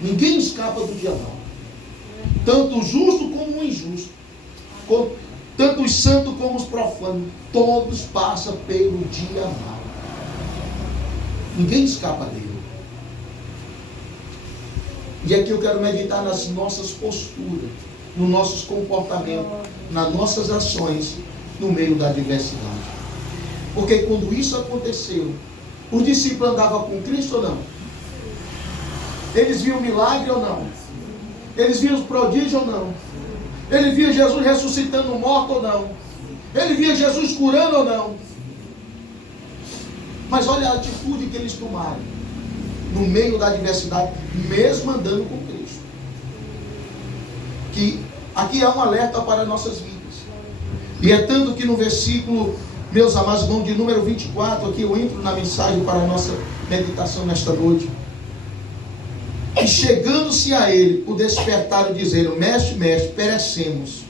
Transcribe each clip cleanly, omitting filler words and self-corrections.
Ninguém escapa do dia mau. Tanto o justo como o injusto. Tanto os santos como os profanos. Todos passam pelo dia mau. Ninguém escapa dele. E aqui eu quero meditar nas nossas posturas, nos nossos comportamentos, nas nossas ações, no meio da adversidade. Porque quando isso aconteceu, os discípulos andavam com Cristo ou não? Eles viam milagre ou não? Eles viam os prodígios ou não? Ele via Jesus ressuscitando o morto ou não? Ele via Jesus curando ou não? Mas olha a atitude que eles tomaram no meio da adversidade, mesmo andando com Cristo. Que aqui há um alerta para nossas vidas. E é tanto que no versículo, meus amados irmãos, de número 24, aqui eu entro na mensagem para a nossa meditação nesta noite. E chegando-se a ele, o despertaram, dizendo: mestre, mestre, perecemos.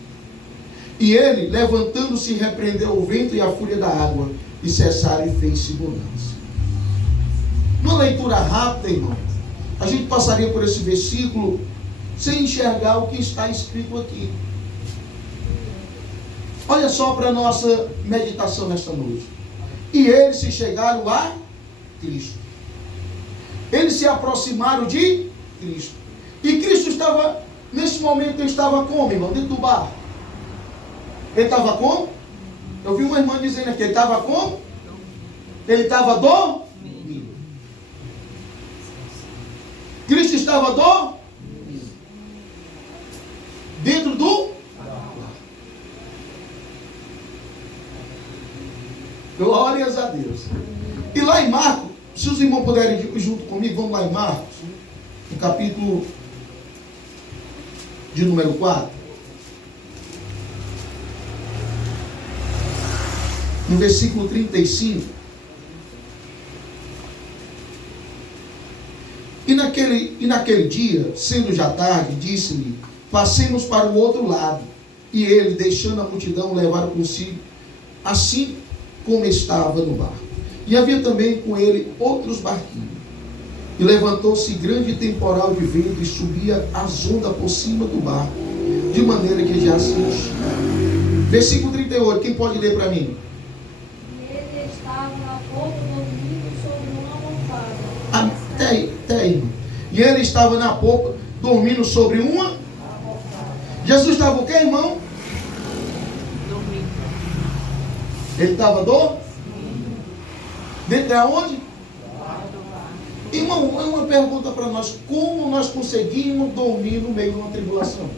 E ele, levantando-se, repreendeu o vento e a fúria da água, e cessaram e fez-se bonança. Numa leitura rápida, irmão, a gente passaria por esse versículo sem enxergar o que está escrito aqui. Olha só para a nossa meditação nesta noite. E eles se chegaram a Cristo. Eles se aproximaram de Cristo. E Cristo estava, nesse momento, ele estava como, irmão? Dentro do barco. Ele estava como? Eu vi uma irmã dizendo aqui, ele estava como? Ele estava dormindo. Cristo estava dormindo. Dentro do barco. Glórias a Deus. E lá em Marcos, se os irmãos puderem ir junto comigo, vamos lá em Marcos, no capítulo de número 4. No versículo 35. E naquele dia, sendo já tarde, disse-lhe: passemos para o outro lado. E ele, deixando a multidão, levaram consigo, assim como estava no barco. E havia também com ele outros barquinhos. E levantou-se grande temporal de vento e subia as ondas por cima do barco, de maneira que já se enchia. Versículo 38, quem pode ler para mim? Ele estava na popa dormindo sobre uma almofada. Até aí. E ele estava na popa dormindo sobre uma. Jesus estava o quê, irmão? Dormindo. Ele estava dormindo? Dentro de onde? Irmão, é uma pergunta para nós: como nós conseguimos dormir no meio de uma tribulação?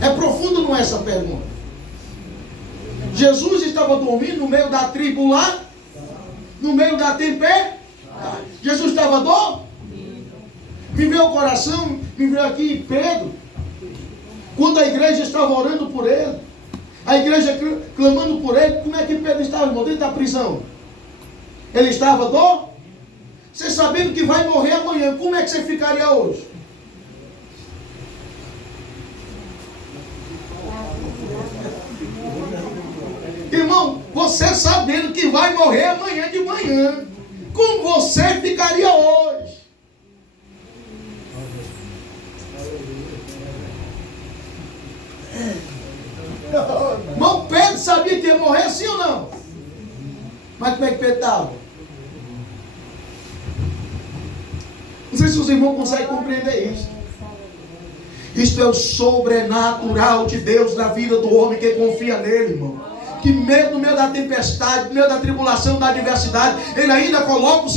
É profundo, não é essa pergunta? Jesus estava dormindo no meio da tribulação, no meio da tempestade. Jesus estava dormindo. Me veio o coração, me veio aqui Pedro, quando a igreja estava orando por ele, a igreja clamando por ele. Como é que Pedro estava, irmão? Dentro da prisão. Ele estava dormindo. Você sabendo que vai morrer amanhã, como é que você ficaria hoje? Irmão, você sabendo que vai morrer amanhã de manhã, como você ficaria hoje? Irmão, Pedro sabia que ia morrer, sim ou não? Mas como é que Pedro estava? Não sei se os irmãos conseguem compreender isso. Isto é o sobrenatural de Deus na vida do homem que confia nele, irmão. Que mesmo no meio da tempestade, no meio da tribulação, da adversidade, ele ainda coloca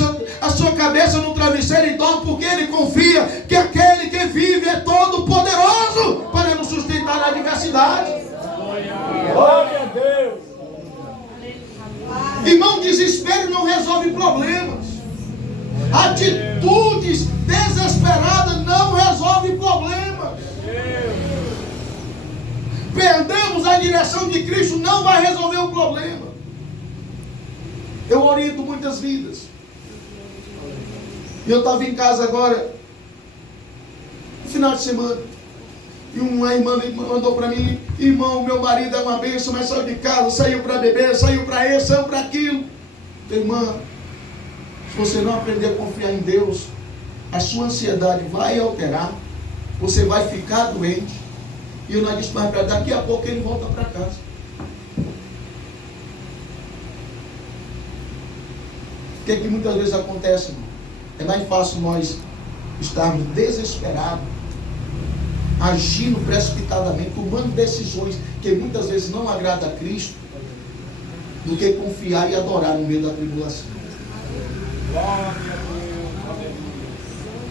a sua cabeça no travesseiro e dorme, porque ele confia que aquele que vive é todo poderoso para nos sustentar na adversidade. Glória a Deus. Irmão, desespero não resolve problemas. Atitudes desesperadas não resolvem problemas. Perdemos a direção de Cristo, não vai resolver o problema. Eu oriento muitas vidas. E eu estava em casa agora, no final de semana, e uma irmã mandou para mim: irmão, meu marido é uma bênção, mas saiu de casa, saiu para beber, saiu para isso, saiu para aquilo. Irmã, se você não aprender a confiar em Deus, a sua ansiedade vai alterar, você vai ficar doente, e eu não disse mais para daqui a pouco ele volta para casa. O que muitas vezes acontece, irmão? É mais fácil nós estarmos desesperados, agindo precipitadamente, tomando decisões que muitas vezes não agradam a Cristo, do que confiar e adorar no meio da tribulação.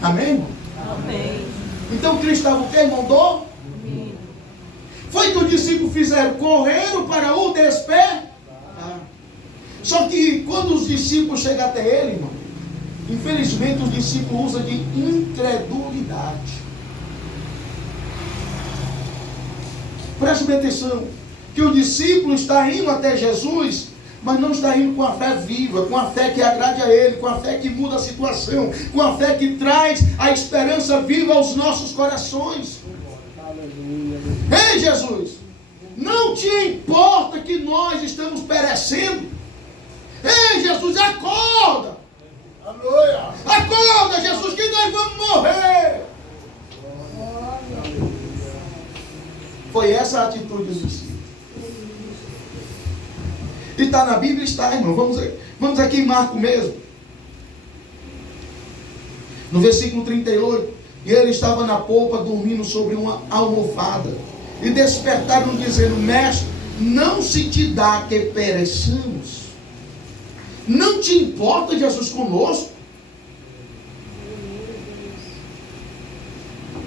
Amém, irmão? Amém. Então Cristo estava o que, irmão? Dormindo. Foi que os discípulos fizeram? Correram para o despertar. Só que quando os discípulos chegam até ele, irmão, infelizmente os discípulos usam de incredulidade. Preste bem atenção, que o discípulo está indo até Jesus, mas não está indo com a fé viva, com a fé que agrade a Ele, com a fé que muda a situação, com a fé que traz a esperança viva aos nossos corações. Ei, Jesus, não te importa que nós estamos perecendo? Ei, Jesus, acorda! Aleluia! Acorda, Jesus, que nós vamos morrer! Foi essa a atitude dos discípulos. E está na Bíblia? Está, irmão. Vamos aqui em Marcos mesmo. No versículo 38. E ele estava na polpa dormindo sobre uma almofada. E despertaram dizendo: Mestre, não se te dá que pereçamos? Não te importa, Jesus, conosco?